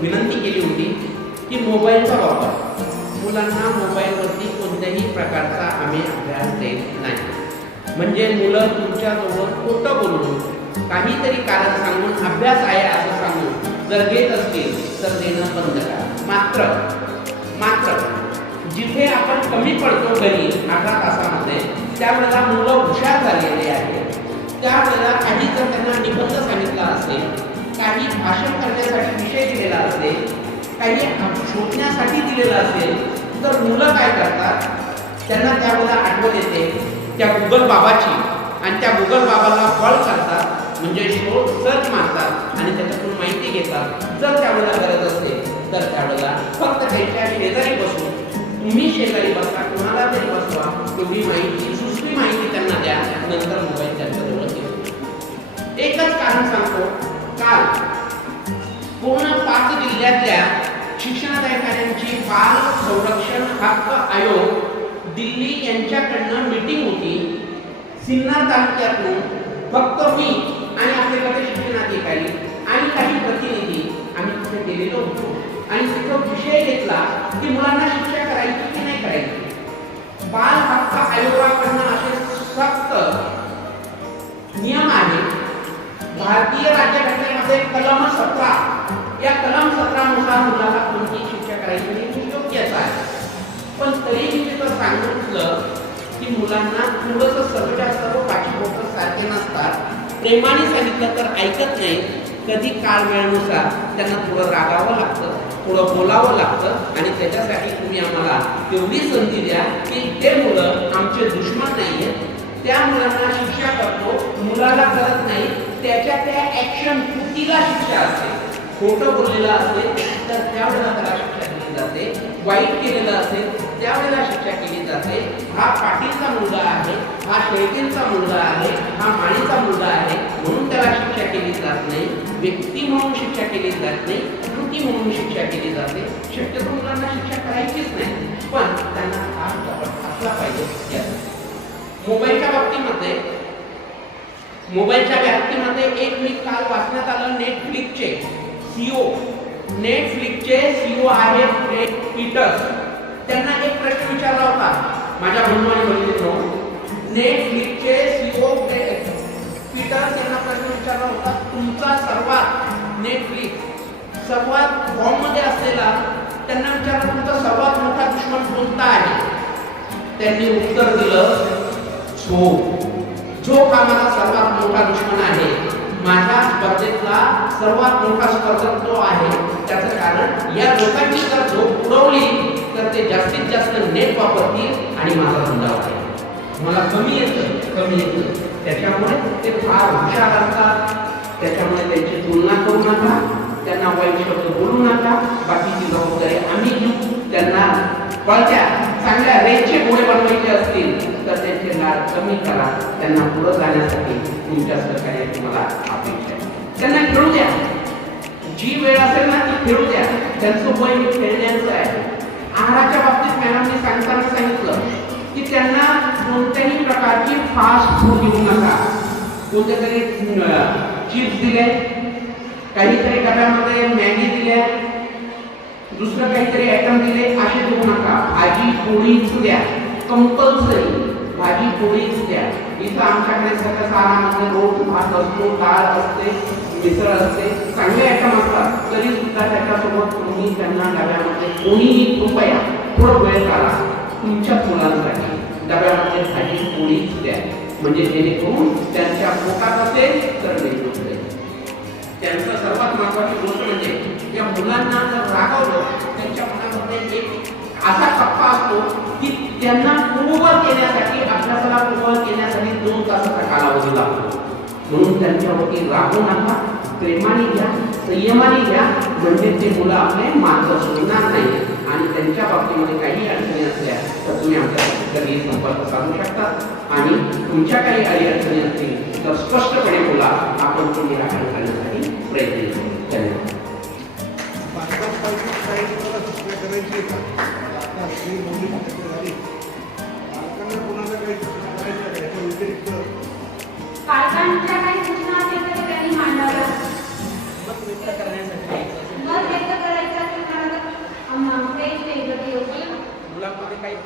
विनंती केली होती की मोबाईलचा वापर. मुलांना मोबाईलवरती कोणत्याही प्रकारचा आम्ही अभ्यास देत नाही. म्हणजे मुलं तुमच्याजवळ खोटं बोलून काहीतरी कारण सांगून अभ्यास आहे असं सांगून जर घेत असतील तर देणं बंद करा. मात्र मात्र जिथे आपण कमी पडतो घरी अठरा तासामध्ये त्यावेळेला मुलं हुशार झालेले आहेत. त्यावेळेला काही जर त्यांना निबंध सांगितला असेल काही भाषण करण्यासाठी विषय दिलेला असेल काही शोधण्यासाठी दिलेला असेल तर मुलं काय करतात? त्यांना त्यावेळेला आठवण येते. त्या गुगल बाबाची आणि त्या गुगल बाबाला कॉल करतात. म्हणजे शोध सर्च मारतात आणि त्याच्यातून माहिती घेतात. जर त्यावेळेला गरज असेल तर त्यावेळेला फक्त त्यांच्या शेजारी बसून तुम्ही शेजारी बसता कुणाला तरी बसवा. तुम्ही माहिती सुसरी माहिती त्यांना द्या. नंतर मोबाईल त्यांच्याजवळ एकच कारण सांगतो काल पूर्ण पाच जिल्ह्यातल्या शिक्षणाधिकाऱ्यांची बाल संरक्षण हक्क आयोग दिल्ली यांच्याकडनं मीटिंग होती. सिन्नर तालुक्यातून फक्त मी आणि आपल्याकडे शिक्षणाधिकारी आणि काही प्रतिनिधी आम्ही तिथे गेलेलो होतो. आणि तिथं विषय घेतला की मुलांना सतरा. या कलम सतरानुसार मुलाला कोणती शिक्षा करायची नाही योग्यच आहे. पण तरीही तिथं सांगितलं की मुलांना थोडंसं सर्वच्या सर्व पाठी बोटं सारखे नसतात. प्रेमाने सांगितलं तर ऐकत नाही. कधी काळ वेळेनुसार त्यांना थोडं रागावं लागतं थोडं बोलावं लागतं आणि त्याच्यासाठी तुम्ही आम्हाला तेवढी संधी द्या की ते मुलं आमचे दुश्मन नाही आहेत त्या मुलांना शिक्षा करतो मुलाला करत नाही त्याच्या त्या ऍक्शन कृतीला शिक्षा असते. खोटं बोललेलं असेल तर त्यावेळेला त्याला शिक्षा केली जाते. वाईट केलेलं असेल त्यावेळेला शिक्षा केली जाते. हा पाटीलचा मुलगा आहे हा शेळकेंचा मुलगा आहे हा माळीचा मुलगा आहे म्हणून त्याला शिक्षा केली जात नाही. व्यक्ती म्हणून शिक्षा केली जात नाही कृती म्हणून शिक्षा केली जाते. शक्यतो मुलांना शिक्षा करायचीच नाही पण त्यांना हा असला पाहिजे. मोबाईलच्या बाबतीत मोबाईलच्या व्याप्तीमध्ये एक मी काल वाचण्यात आलं नेटफ्लिक्सचे सीओ नेटफ्लिक्सचे सीओ आहेत ग्रेट पीटर्स त्यांना एक प्रश्न विचारला होता. माझ्या बंधू आणि बहिणींनो नेटफ्लिक्सचे सीओ पीटर्स यांना प्रश्न विचारला होता तुमचा सर्वात नेटफ्लिक्स सर्वात फॉर्ममध्ये असलेला त्यांना विचारलं तुमचा सर्वात मोठा दुश्मन कोणता आहे? त्यांनी उत्तर दिलं झोप जो कामाला सर्वात मोठा दुश्मन आहे माझ्या स्पर्धेतला सर्वात मोठा स्पर्धक तो आहे. त्याचं कारण या लोकांची जर झोप उडवली तर ते जास्तीत जास्त नेट वापरतील आणि माझा धंदा वाटेल मला कमी येतं कमी येतं. त्याच्यामुळे ते फार हुशार असतात. त्याच्यामुळे त्यांची तुलना करू नका. त्यांना वाईट शब्द बोलू नका. बाकीची जबाबदारी आम्ही घेऊ. त्यांना कळत्या चांगल्या रेंजचे गोळे बनवायचे असतील. त्यांचे लाड कमी करा त्यांना पुढे जाण्यासाठी तुमच्या सहकार्याची मला अपेक्षा आहे. त्यांना खेळू द्या. जी वेळ असेल ना ती खेळू द्या. त्यांचं वय खेळण्याचं आहे. आहाराच्या बाबतीत मॅडमने सांगताना सांगितलं की त्यांना कोणत्याही प्रकारची फास्ट फूड देऊ नका. कोणत्या तरी चिप्स दिले काहीतरी डब्यामध्ये मॅगी दिल्या दुसरं काहीतरी आयटम दिले असे देऊ नका. आजी पोळीच द्या. कंपल्सरी भाजी पोळीच द्या इथं आमच्याकडे सगळ्या सारामध्ये रोट भात असतो डाळ असते मिसळ असते. चांगले आयटम असतात. तरी सुद्धा त्याच्यासोबत तुम्ही त्यांना डब्यामध्ये कोणीही कृपया थोडं वेळ काढा. तुमच्या मुलांसाठी डब्यामध्ये भाजी पोळीच द्या म्हणजे जेणेकरून त्यांच्या पोटात असेल तर मेंदूत जाईल. त्यांचं सर्वात महत्वाची गोष्ट म्हणजे या मुलांना जर रागवलं त्यांच्या मनामध्ये एक असा टप्पा असतो त्यांना पूर्ववत केल्यासाठी अभ्यासाला पूर्ववत केण्यासाठी दोन तासाचा कालावधी लागतो. म्हणून त्यांच्यावरती राहू नका प्रेमाने घ्या संयमाने घ्या म्हणजे ते मुलं आपले मार्ग सोडणार नाही. आणि त्यांच्या बाबतीमध्ये काही अडचणी असल्या तर तुम्ही आमच्यासाठी कधी संपर्क साधू शकता. आणि तुमच्या काही काही अडचणी असतील तर स्पष्टपणे बोला. आपण ते निराकरण करण्यासाठी प्रयत्न करू. धन्यवाद.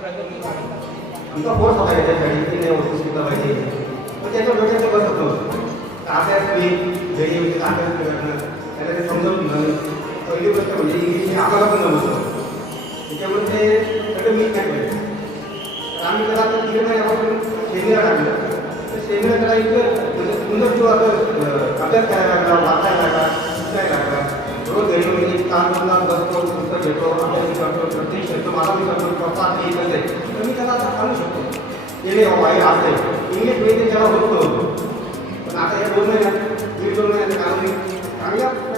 आमचा फोर्स होता याच्यासाठी की नाही वस्तू शिकला पाहिजे. पण त्याच्या डोक्यात ते होतं. नव्हतं अभ्यास मी जरी म्हणजे अभ्यास करणं त्याला ते समजावून घेणं. पहिली गोष्ट म्हणजे इंग्लिश आपल्याला पण नव्हतं त्याच्यामुळे ते सगळं मी काय पाहिजे तर आम्ही त्याला आता तीन महिन्यापासून सेमिनार टाकलं तर सेमिनार त्याला इतकं म्हणजे सुंदर तो आता अभ्यास करायला लागला वाचायला लागला शिकायला लागला रोज घरी म्हणजे काम करणार कंट्रोल घेतो आम्ही कंट्रोल करते घेतो मला मी कंट्रोल करतो आता एकच आहे तर मी त्याला आता घालू शकतो केले वाईट असते इंग्लिशमध्ये त्याला होत पण आता हे दोन महिन्यात दीड दोन चांगल्या